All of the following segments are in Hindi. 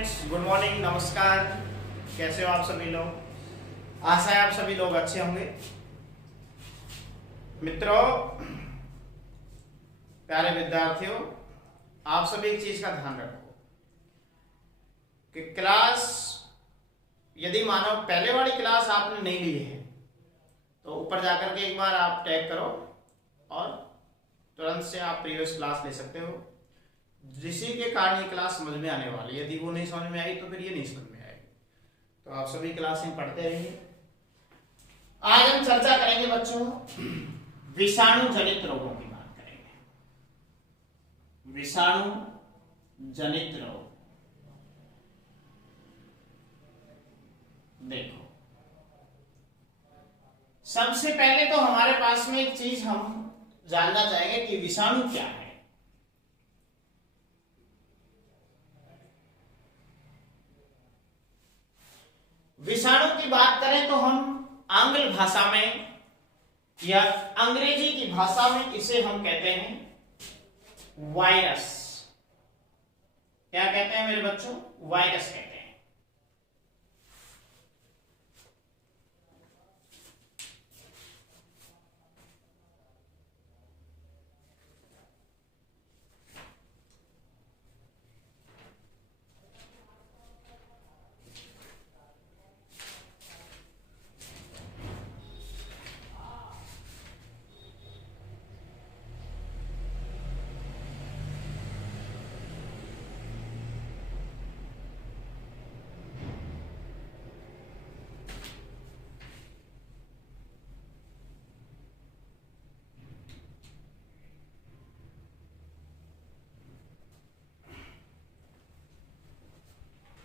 स्टूडेंट्स, गुड मॉर्निंग, नमस्कार। कैसे हो आप सभी लोग? आशा है आप सभी लोग अच्छे होंगे। मित्रों, प्यारे विद्यार्थियों, आप सभी एक चीज का ध्यान रखो कि क्लास, यदि मानो पहले वाली क्लास आपने नहीं ली है तो ऊपर जाकर के एक बार आप टैग करो और तुरंत से आप प्रीवियस क्लास ले सकते हो, जिसी के कारण ये क्लास समझ में आने वाली है। यदि वो नहीं समझ में आई तो फिर ये नहीं समझ में आएगी। तो आप सभी क्लास में पढ़ते रहिए। आज हम चर्चा करेंगे बच्चों, विषाणु जनित रोगों की बात करेंगे। विषाणु जनित रोग। देखो, सबसे पहले तो हमारे पास में एक चीज हम जानना चाहेंगे कि विषाणु क्या है। विषाणु की बात करें तो हम आंग्ल भाषा में या अंग्रेजी की भाषा में इसे हम कहते हैं वायरस। क्या कहते हैं मेरे बच्चों? वायरस कहते हैं।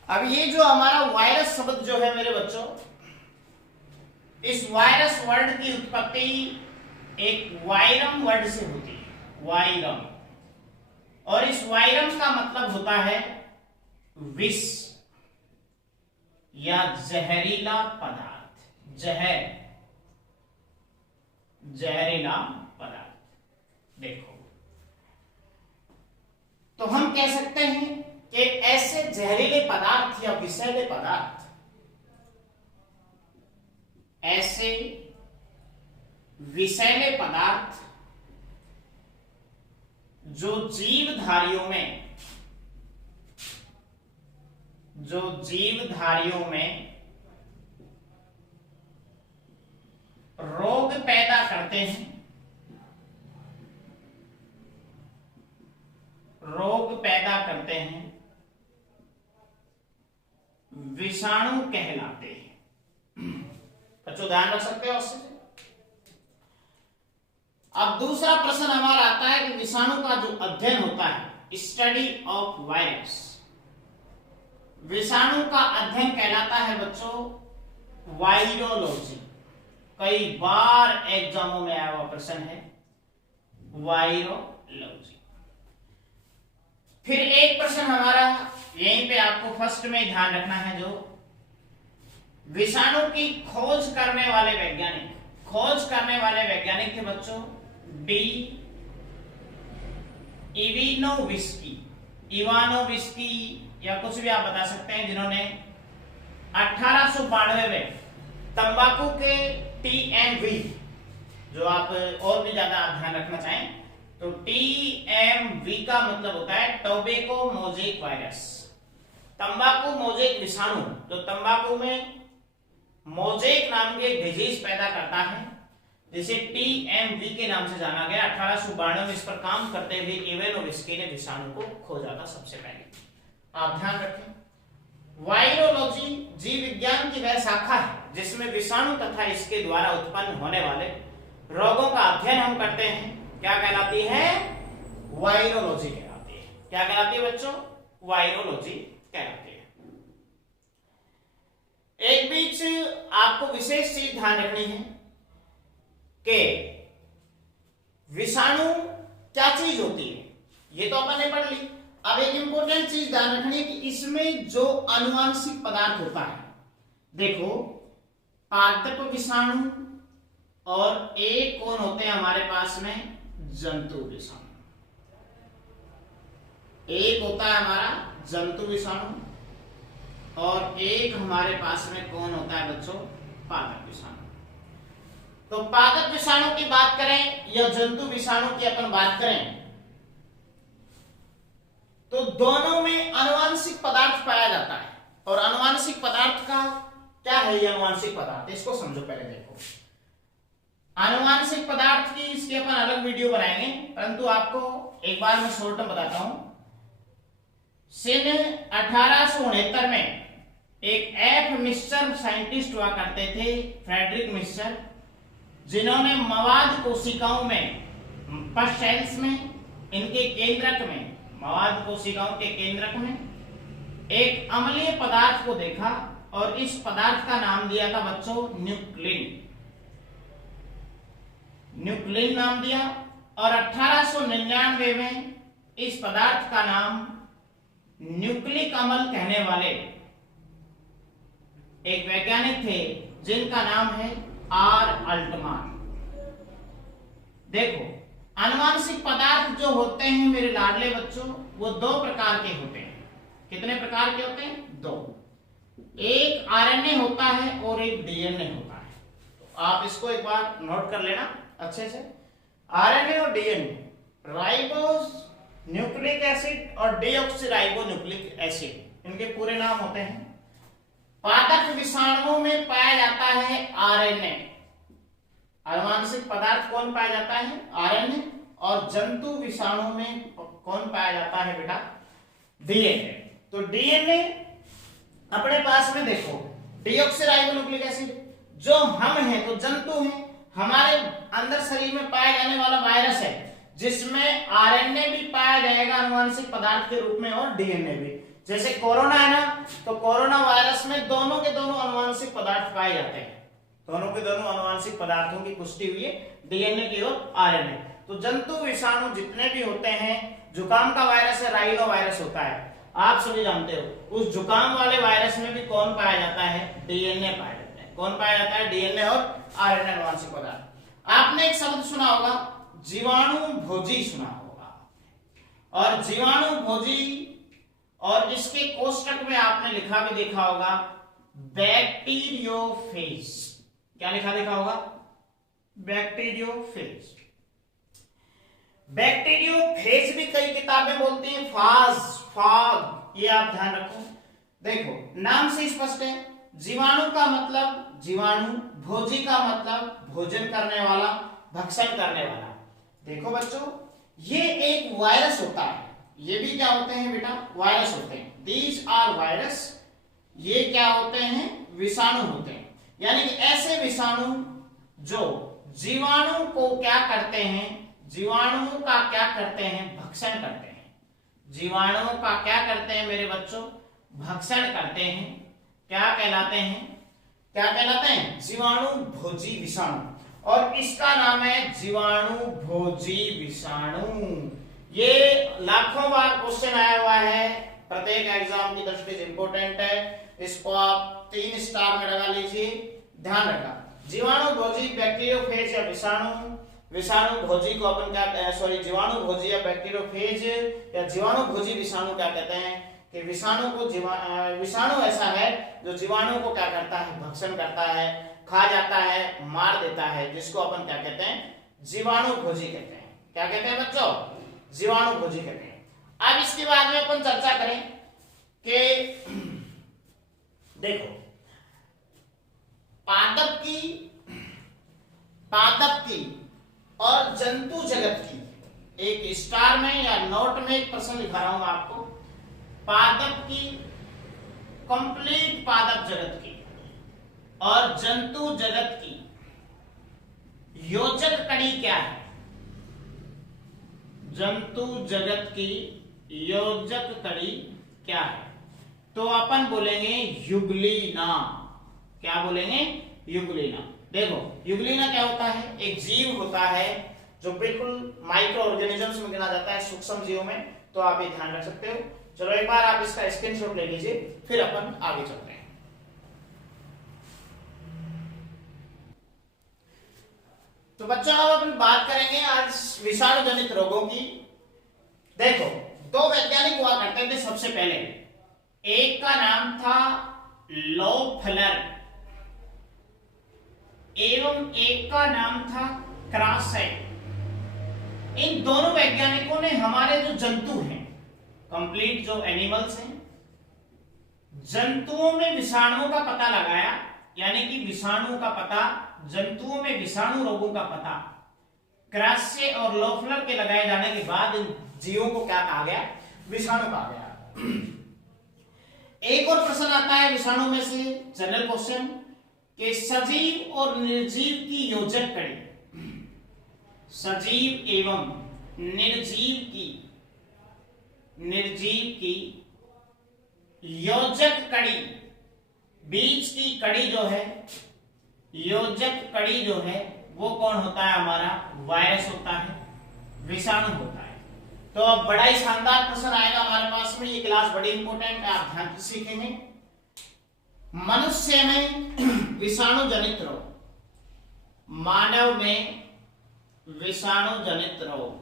अब ये जो हमारा वायरस शब्द जो है मेरे बच्चों, इस वायरस वर्ड की उत्पत्ति एक वायरम वर्ड से होती है, वायरम। और इस वायरम का मतलब होता है विष या जहरीला पदार्थ, जहरीला पदार्थ। देखो, तो हम कह सकते हैं कि ऐसे जहरीले पदार्थ या विषैले पदार्थ, ऐसे विषैले पदार्थ जो जीवधारियों में रोग पैदा करते हैं, विषाणु कहलाते हैं। बच्चों ध्यान रख सकते हो उससे। अब दूसरा प्रश्न हमारा आता है कि विषाणु का जो अध्ययन होता है, स्टडी ऑफ वायरस, विषाणु का अध्ययन कहलाता है बच्चों वायरोलॉजी। कई बार एग्जामों में आया हुआ प्रश्न है वायरोलॉजी। फिर एक प्रश्न हमारा यहीं पे आपको फर्स्ट में ध्यान रखना है, जो विषाणु की खोज करने वाले वैज्ञानिक थे बच्चों डी इवानोविस्की या कुछ भी आप बता सकते हैं, जिन्होंने 1892 में तंबाकू के टीएमवी, जो आप और भी ज्यादा ध्यान रखना चाहें तो टीएमवी का मतलब होता है टोबैको मोज़ेक वायरस, तंबाकू मोज़ेक विषाणु, जो तंबाकू में मोज़ेक नाम के डिजीज पैदा करता है, जिसे टीएमवी के नाम से जाना गया। 1892 में इस पर काम करते हुए इवानोविस्की ने विषाणु को खोजा था सबसे पहले। आप ध्यान रखें, वायरोलॉजी जीव विज्ञान की वह शाखा है जिसमें विषाणु तथा इसके द्वारा उत्पन्न होने वाले रोगों का अध्ययन हम करते हैं। क्या कहलाती है? वायरोलॉजी कहलाती है। क्या कहलाती है बच्चों? वायरोलॉजी कहलाती है। एक बीच आपको विशेष चीज ध्यान रखनी है कि विषाणु क्या चीज होती है, ये तो अपन ने पढ़ ली। अब एक इंपॉर्टेंट चीज ध्यान रखनी है कि इसमें जो आनुवांशिक पदार्थ होता है, देखो पादप विषाणु और एक कौन होते हैं हमारे पास में? जंतु विषाणु। एक होता है हमारा जंतु विषाणु और एक हमारे पास में कौन होता है बच्चों, पादप विषाणु। तो पादप विषाणु की बात करें या जंतु विषाणु की अपन बात करें तो दोनों में आनुवांशिक पदार्थ पाया जाता है। और आनुवांशिक पदार्थ का क्या है, ये आनुवांशिक पदार्थ, इसको समझो पहले। देखो आनुवांशिक पदार्थ की इसके अपन अलग वीडियो बनाएंगे, परंतु आपको एक बार मैं शॉर्ट में बताता हूं। सन 1869 में एक एफ मिस्चर साइंटिस्ट हुआ करते थे, फ्रेडरिक मिस्चर, जिन्होंने मवाद कोशिकाओं में, फर्स्ट सेल्स में, इनके केंद्रक में, मवाद कोशिकाओं के केंद्रक में एक अम्लीय पदार्थ को देखा और इस पदार्थ का नाम दिया था बच्चों न्यूक्लिन। न्यूक्लिन नाम दिया। और 1899 में इस पदार्थ का नाम न्यूक्लिक अम्ल कहने वाले एक वैज्ञानिक थे जिनका नाम है आर अल्टमान। देखो आनुवांशिक पदार्थ जो होते हैं मेरे लाडले बच्चों, वो दो प्रकार के होते हैं। कितने प्रकार के होते हैं? दो। एक आरएनए होता है और एक डीएनए होता है। तो आप इसको एक बार नोट कर लेना अच्छे से। आरएनए और डीएनए, राइबोस न्यूक्लिक एसिड और डीऑक्सीराइबो न्यूक्लिक एसिड, इनके पूरे नाम होते हैं। पादप विषाणुओं में पाया जाता है आरएनए। आनुवांशिक पदार्थ कौन पाया जाता है? आरएनए। और जंतु विषाणु में कौन पाया जाता है बेटा? डीएनए। तो डीएनए अपने पास में देखो, डीऑक्सीराइबो न्यूक्लिक एसिड, जो हम हैं तो जंतु हैं, हमारे अंदर शरीर में पाया जाने वाला वायरस है जिसमें आरएनए भी पाया जाएगा आनुवांशिक पदार्थ के रूप में और डीएनए भी। जैसे कोरोना है ना, तो कोरोना वायरस में दोनों के दोनों आनुवांशिक पदार्थ पाए जाते हैं। दोनों के दोनों आनुवांशिक पदार्थों की पुष्टि हुई है, डीएनए की और आरएनए। तो जंतु विषाणु जितने भी होते हैं, जुकाम का वायरस है, राइनो वायरस होता है, आप सभी जानते हो। उस जुकाम वाले वायरस में भी कौन पाया जाता है? डीएनए पाया जाता है। कौन पाया जाता है? डीएनए और आरएनए आनुवांशिक पदार्थ। आपने एक शब्द सुना होगा, जीवाणु भोजी सुना होगा। और जीवाणु भोजी, और इसके कोष्टक में आपने लिखा भी देखा होगा बैक्टीरियोफेज। क्या लिखा देखा होगा? बैक्टीरियोफेज। बैक्टीरियोफेज भी कई किताबें बोलती हैं फाज, फाग, ये आप ध्यान रखो। देखो नाम से स्पष्ट है, जीवाणु का मतलब जीवाणु, भोजी का मतलब भोजन करने वाला, भक्षण करने वाला। देखो बच्चों, ये एक वायरस होता है। ये भी क्या होते हैं बेटा? वायरस होते हैं। These are virus. ये क्या होते हैं? विषाणु होते हैं। यानी कि ऐसे विषाणु जो जीवाणु को क्या करते हैं? जीवाणुओं का क्या करते हैं? भक्षण करते हैं। जीवाणुओं का क्या करते हैं मेरे बच्चों? भक्षण करते हैं। क्या कहलाते हैं? क्या कहलाते हैं? जीवाणु भोजी विषाणु। और इसका नाम है जीवाणु भोजी विषाणु। ये लाखों बार क्वेश्चन आया हुआ है, प्रत्येक एग्जाम की दृष्टि से इंपॉर्टेंट है। इसको आप 3 स्टार में लगा लीजिए, ध्यान रखना। जीवाणु भोजी, बैक्टीरियोफेज या विषाणु। विषाणु भोजी को अपन क्या, सॉरी, जीवाणु भोजी या बैक्टीरियोफेज या जीवाणु भोजी विषाणु क्या कहते हैं कि विषाणु को विषाणु ऐसा है जो जीवाणु को क्या करता है? भक्षण करता है, खा जाता है, मार देता है, जिसको अपन क्या कहते हैं? जीवाणु भोजी कहते हैं। क्या कहते हैं बच्चों? जीवाणु भोजी कहते हैं। अब इसके बाद में अपन चर्चा करें कि देखो पादप की और जंतु जगत की, एक स्टार में या नोट में एक प्रश्न लिखा रहा हूं मैं आपको। पादप की, कंप्लीट पादप जगत की और जंतु जगत की योजक कड़ी क्या है? जंतु जगत की योजक कड़ी क्या है? तो अपन बोलेंगे युग्लिना। क्या बोलेंगे? युग्लिना। देखो युग्लिना क्या होता है? एक जीव होता है जो बिल्कुल माइक्रो ऑर्गेनिजम्स में गिना जाता है, सूक्ष्म जीवों में। तो आप ये ध्यान रख सकते हो। चलो एक बार आप इसका स्क्रीनशॉट ले लीजिए, फिर अपन आगे चलते हैं। तो बच्चों अब अपन बात करेंगे आज विषाणु जनित रोगों की। देखो दो वैज्ञानिक हुआ करते थे सबसे पहले। एक का नाम था लोफलर एवं एक का नाम था क्रासेट। इन दोनों वैज्ञानिकों ने हमारे जो जंतु हैं, कंप्लीट जो एनिमल्स हैं, जंतुओं में विषाणुओं का पता लगाया, यानी कि विषाणु का पता, जंतुओं में विषाणु रोगों का पता क्रासे और लोफलर के लगाए जाने के बाद इन जीवों को क्या कहा गया? विषाणु कहा गया। एक और प्रश्न आता है विषाणु में से, जनरल क्वेश्चन, कि सजीव और निर्जीव की योजक कड़ी, सजीव एवं निर्जीव की योजक कड़ी, बीच की कड़ी जो है, योजक कड़ी जो है वो कौन होता है? हमारा वायरस होता है, विषाणु होता है। तो अब बड़ा ही शानदार प्रश्न आएगा हमारे पास में, ये क्लास बड़ी इंपॉर्टेंट है, आप ध्यान से सीखेंगे। मनुष्य में विषाणु जनित रोग, मानव में विषाणु जनित रोग,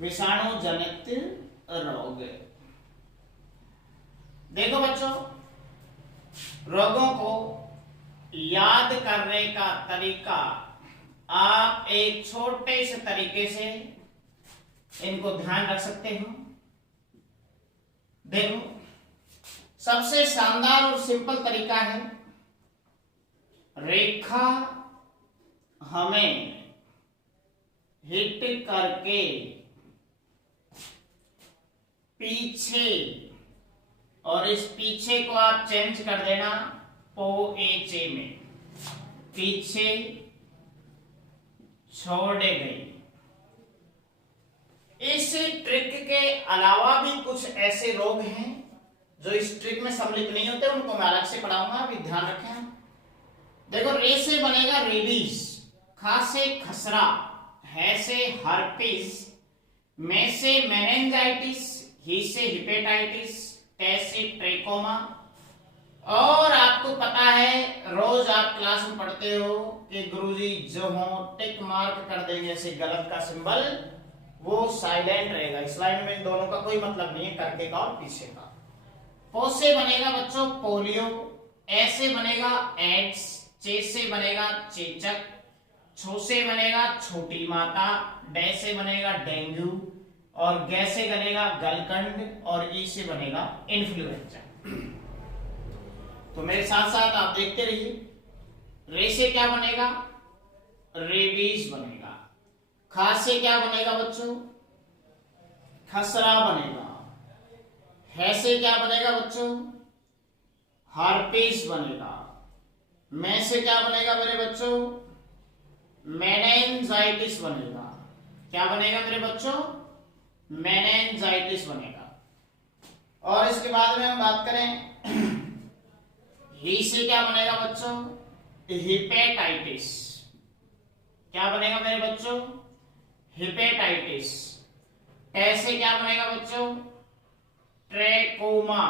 विषाणु जनित रोग। देखो बच्चों, रोगों को याद करने का तरीका आप एक छोटे से तरीके से इनको ध्यान रख सकते हो। देखो, सबसे शानदार और सिंपल तरीका है, रेखा हमें हिट करके पीछे, और इस पीछे को आप चेंज कर देना पोएचे में, पीछे छोड़े गई। इस ट्रिक के अलावा भी कुछ ऐसे रोग हैं जो इस ट्रिक में सम्मिलित नहीं होते, उनको मैं अलग से पढ़ाऊंगा, अभी ध्यान रखें। देखो, रे से बनेगा रेबीज, खा से खसरा, है से हर्पिस, में से मेनिंजाइटिस, ही से हिपेटाइटिस, टे से ट्रेकोमा। और आपको पता है, रोज आप क्लास में पढ़ते हो कि गुरुजी जो हो टिक मार्क कर देंगे, ऐसे गलत का सिंबल वो साइलेंट रहेगा। इस लाइन में इन दोनों का कोई मतलब नहीं है, करके का और पीछे का। पो से बनेगा बच्चों पोलियो, ए से बनेगा एड्स, चे से बनेगा चेचक, छो से बनेगा छोटी माता, डे से बनेगा डेंगू, और गे से बनेगा गलकंड, और ई से बनेगा इन्फ्लुएंजा। तो मेरे साथ साथ आप देखते रहिए। रे से क्या बनेगा? रेबीज बनेगा। खा से क्या बनेगा बच्चों? खसरा बनेगा। है से क्या बनेगा बच्चों? हार्पिस बनेगा। में से क्या बनेगा मेरे बच्चों? मेनिंजाइटिस बनेगा। क्या बनेगा मेरे बच्चों? मेनिंजाइटिस बनेगा। और इसके बाद में हम बात करें, ही से क्या बनेगा बच्चों? हिपेटाइटिस। क्या बनेगा मेरे बच्चों? हिपेटाइटिस। टे से क्या बनेगा बच्चों? ट्रेकोमा।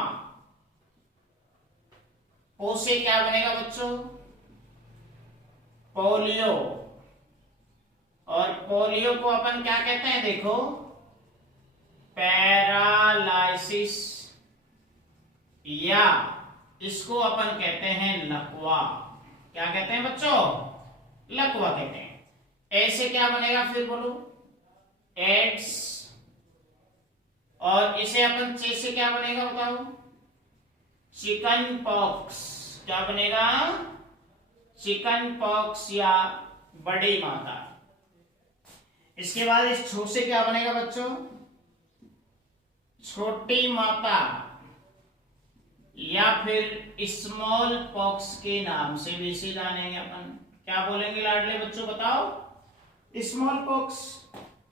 पो से क्या बनेगा बच्चों? पोलियो। और पोलियो को अपन क्या कहते हैं? देखो, पैरालाइसिस, या इसको अपन कहते हैं लकवा। क्या कहते हैं बच्चों? लकवा कहते हैं। ऐसे क्या बनेगा फिर बोलो? एड्स। और इसे अपन चे से क्या बनेगा बताओ? Chicken pox. क्या बनेगा? चिकन पॉक्स या बड़ी माता। इसके बाद इस छो से क्या बनेगा बच्चों? छोटी माता, या फिर स्मॉल पॉक्स के नाम से भी इसे जानेंगे अपन। क्या बोलेंगे लाडले बच्चों बताओ? Small pox.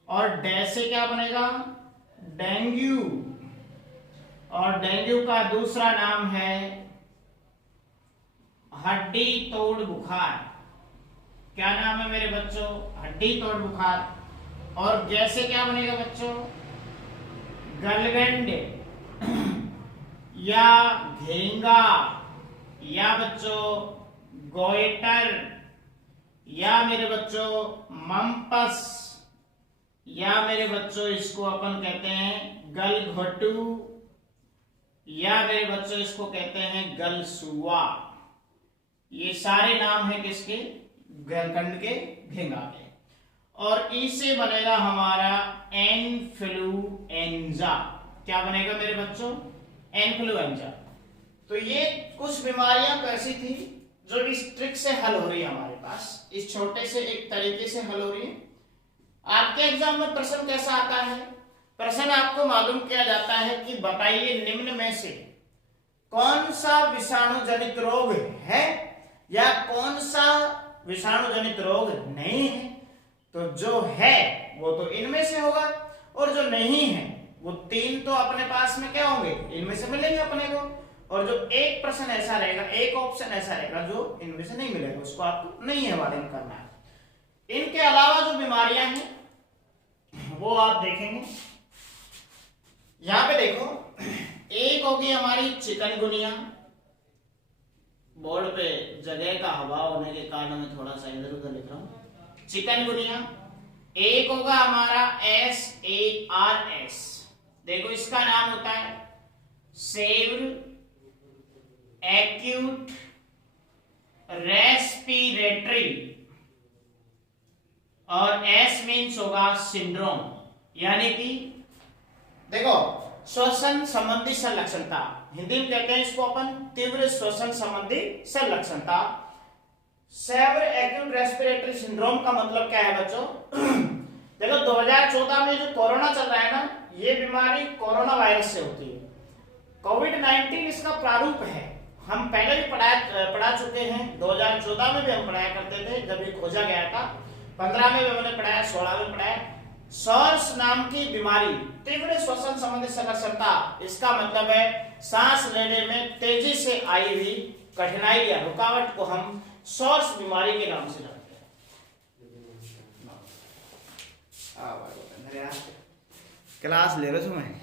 और डे से क्या बनेगा? डेंगू। और डेंगू का दूसरा नाम है हड्डी तोड़ बुखार। क्या नाम है मेरे बच्चों? हड्डी तोड़ बुखार। और जैसे क्या बनेगा बच्चों? गलगंड, या घेंगा, या बच्चों गोइटर, या मेरे बच्चों मम्पस, या मेरे बच्चों इसको अपन कहते हैं गलघोटू या मेरे बच्चों इसको कहते हैं गलसुआ। ये सारे नाम है किसके? गलकंड के, घिंगा के। और ई से बनेगा हमारा इन्फ्लुएंजा। क्या बनेगा मेरे बच्चों? इन्फ्लुएंजा। तो ये कुछ बीमारियां तो ऐसी थी जो इस ट्रिक से हल हो रही है हमारे पास, इस छोटे से एक तरीके से हल हो रही है। आपके एग्जाम में प्रश्न कैसा आता है? प्रश्न आपको मालूम किया जाता है कि बताइए निम्न में से कौन सा विषाणु जनित रोग है या कौन सा विषाणु जनित रोग नहीं है। तो जो है वो तो इनमें से होगा, और जो नहीं है वो तीन तो अपने पास में क्या होंगे? इनमें से मिलेंगे अपने को। और जो एक प्रश्न ऐसा रहेगा, एक ऑप्शन ऐसा रहेगा जो इनमें से नहीं मिलेगा, उसको आपको नहीं हवाले करना है। इनके अलावा जो बीमारियां हैं वो आप देखेंगे। यहां पे देखो, एक होगी हमारी चिकनगुनिया। बोर्ड पे जगह का अभाव होने के कारण मैं थोड़ा सा इधर उधर लिख रहा हूं। चिकनगुनिया। एक होगा हमारा SARS। देखो इसका नाम होता है सेवर एक्यूट रेस्पिरेटरी, और S मीन्स होगा सिंड्रोम, यानी कि देखो श्वसन संबंधी संलक्षणता, हिंदी में कहते हैं इसको अपन तीव्र श्वसन संबंधी संलक्षणता। सेवर एक्यूट रेस्पिरेटरी सिंड्रोम का मतलब क्या है बच्चों? देखो 2014 में जो कोरोना चल रहा है ना, ये बीमारी कोरोना वायरस से होती है। कोविड-19 इसका प्रारूप है। हम पहले भी पढ़ा चुके हैं। 2014 में भी हम पढ़ाया करते थे जब ये खोजा गया था। 15 में भी हमने पढ़ाया, 16 में पढ़ाया। SARS नाम की बीमारी, तीव्र श्वसन संबंधी संलक्षणता, इसका मतलब है सांस लेने में तेजी से आई हुई कठिनाई या रुकावट को हम SARS बीमारी के नाम से जानते हैं। क्लास ले रहे मैं।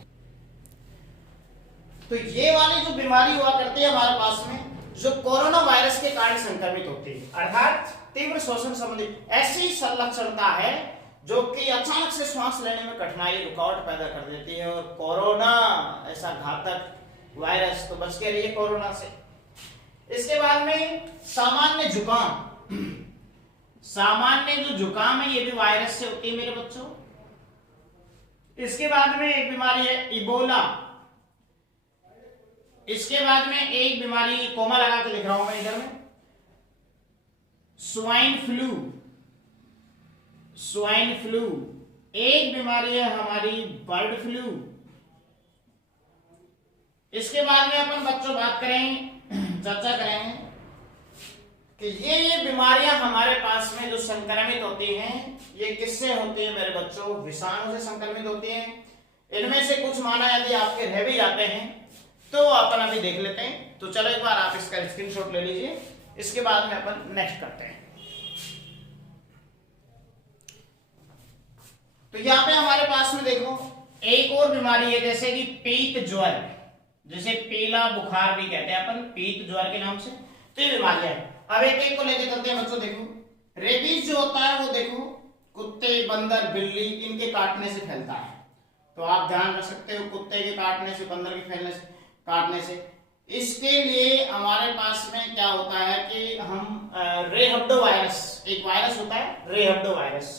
तो ये वाली जो बीमारी हुआ करती है हमारे पास में, जो कोरोना वायरस के कारण संक्रमित होती है, अर्थात तीव्र श्वसन संबंधी ऐसी संलक्षणता है जो कि अचानक से सांस लेने में कठिनाई, रुकावट पैदा कर देती है। और कोरोना ऐसा घातक वायरस, तो बच के रहिए कोरोना से। इसके बाद में सामान्य जुकाम। सामान्य जो जुकाम है ये भी वायरस से होती है मेरे बच्चों। इसके बाद में एक बीमारी है इबोला। इसके बाद में एक बीमारी, कोमा लगा के लिख रहा हूं मैं इधर में, स्वाइन फ्लू। Swine flu. एक बीमारी है हमारी बर्ड फ्लू। इसके बाद में अपन बच्चों बात करेंगे, चर्चा करेंगे कि ये बीमारियां हमारे पास में जो संक्रमित होती हैं, ये किससे होती है मेरे बच्चों? विषाणु से संक्रमित होती हैं। इनमें से कुछ माना यदि आपके रह भी जाते हैं तो अपन अभी देख लेते हैं। तो चलो एक बार आप इसका स्क्रीनशॉट ले लीजिए, इसके बाद में अपन नेक्स्ट करते हैं। तो यहाँ पे हमारे पास में देखो एक और बीमारी है, जैसे कि पीत ज्वर, जिसे पीला बुखार भी कहते हैं अपन, पीत ज्वर के नाम से। तो ये बीमारियां है। अब एक एक को लेके चलते हैं बच्चों। देखो रेबीज जो होता है वो देखो कुत्ते, बंदर, बिल्ली, इनके काटने से फैलता है। तो आप ध्यान रख सकते हो, कुत्ते के काटने से, बंदर के फैलने से, काटने से। इसके लिए हमारे पास में क्या होता है कि हम रेहब्डो वायरस, एक वायरस होता है रेहब्डो वायरस,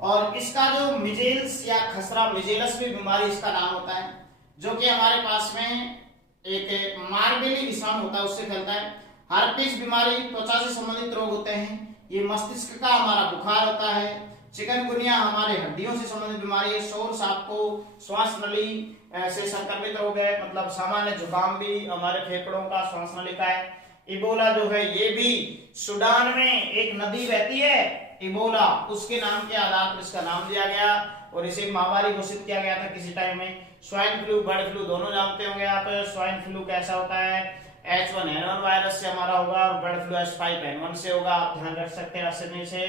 और इसका जो मिजेल्स या खसरा मिजेलस भी बीमारी इसका नाम होता है, जो कि हमारे पास में एक मार्बेली विषाणु होता है, उससे फैलता है। हार्पिस बीमारी त्वचा से संबंधित रोग होते हैं। ये मस्तिष्क का हमारा बुखार होता है। चिकनगुनिया हमारे हड्डियों से संबंधित बीमारी है। सोर्स आपको श्वास नली से संक्रमित रोग है, मतलब सामान्य जुकाम भी हमारे फेफड़ों का, श्वास नली का है। इबोला जो है ये भी सूडान में एक नदी बहती है इबोला, उसके नाम के आधार पर इसका नाम दिया गया और इसे महामारी घोषित किया गया था किसी टाइम में। स्वाइन फ्लू, बर्ड फ्लू दोनों जानते होंगे आप। स्वाइन फ्लू कैसा होता है? H1N1 वायरस से हमारा होगा, और बर्ड फ्लू H5N1 से होगा। आप ध्यान रख सकते हैं आसानी से।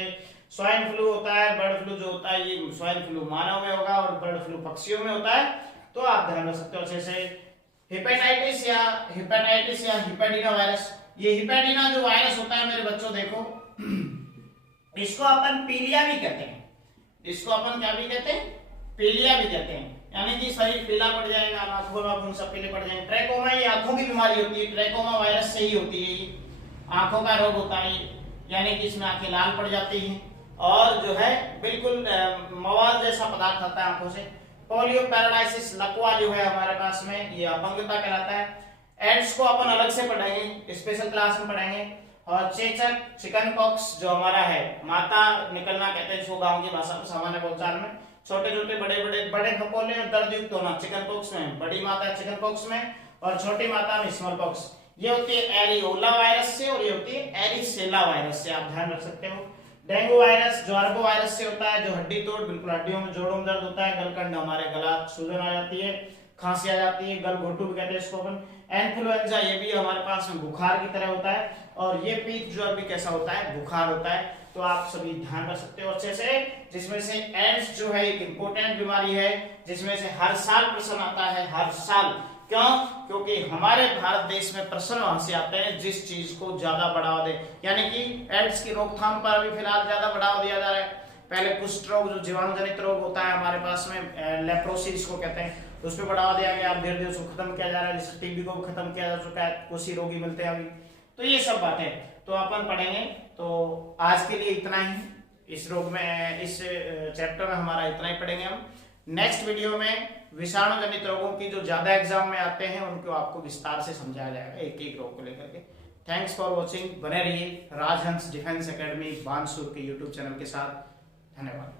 स्वाइन फ्लू होता है, बर्ड फ्लू जो होता है ये स्वाइन फ्लू मानव में होगा और बर्ड फ्लू पक्षियों में होता है, तो आप ध्यान रख सकते हो अच्छे से। हेपेटाइटिस या हिपेटिना वायरस, ये हिपेटिना जो वायरस होता है मेरे बच्चों देखो, इसको अपन पीलिया भी कहते हैं। इसको अपन क्या भी कहते हैं? पीलिया भी कहते हैं। यानी कि शरीर पीला पड़ जाएगा, आंखों में सब पीले पड़ जाएंगे। ट्रैकोमा ये आंखों की बीमारी होती है, ट्रैकोमा वायरस से ही होती है, ये आंखों का रोग होता है, यानी कि इसमें आंखें लाल पड़ जाती हैं और जो है बिल्कुल मवाद जैसा पदार्थ आता है आंखों से। पोलियो पैरालाइसिस, लकवा जो है हमारे पास में, ये अपंगता कहलाता है। एड्स को अपन अलग से पढ़ेंगे, स्पेशल क्लास में पढ़ेंगे। और चेचक, चिकन पॉक्स जो हमारा है, माता निकलना कहते हैं इसको गांव की भाषा में, सामान्य बोलचाल में, छोटे छोटे बड़े फपोले और दर्दयुक्त होना चिकन पॉक्स में, बड़ी माता चिकन पॉक्स में और छोटी माता में स्मॉल पॉक्स। ये होती है एरियोला वायरस से और ये होती है एरिसेला वायरस से, आप ध्यान रख सकते हो। डेंगू वायरस जो आर्बो वायरस से होता है, जो हड्डी तोड़, बिल्कुल हड्डियों में जोड़ों में दर्द होता है, गलकंड हमारे गला सूजन आ जाती है, खांसी आ जाती है, गल घोटू भी कहते हैं इसको अपन। इन्फ्लुएंजा ये भी हमारे पास में बुखार की तरह होता है और ये पीत ज्वर भी कैसा होता है, बुखार होता है। तो आप सभी ध्यान रख सकते हो अच्छे से, जिसमें से एड्स जो है एक इंपॉर्टेंट बीमारी है, जिसमें से हर साल प्रश्न आता है, हर साल। क्यों? क्योंकि हमारे भारत देश में प्रश्न वहां से आते हैं जिस चीज को ज्यादा बढ़ावा दे, यानी कि एड्स की रोकथाम पर अभी फिलहाल ज्यादा बढ़ावा दिया जा रहा है। पहले कुष्ठ रोग जो जीवाणु जनित रोग होता है हमारे पास में, लेप्रोसिस को कहते हैं, उस पर बढ़ावा दिया गया, अब धीरे धीरे उसको खत्म किया जा रहा है, जैसे टीबी को खत्म किया जा चुका है, कुछ ही रोगी मिलते हैं अभी। तो ये सब बातें तो अपन पढ़ेंगे। तो आज के लिए इतना ही, इस रोग में, इस चैप्टर में हमारा इतना ही पढ़ेंगे हम। नेक्स्ट वीडियो में विषाणु जनित रोगों की जो ज्यादा एग्जाम में आते हैं उनको आपको विस्तार से समझाया जाएगा, एक एक रोग को लेकर के। थैंक्स फॉर वॉचिंग, बने रहिए राजहंस डिफेंस एकेडमी बानसूर के यूट्यूब चैनल के साथ। धन्यवाद।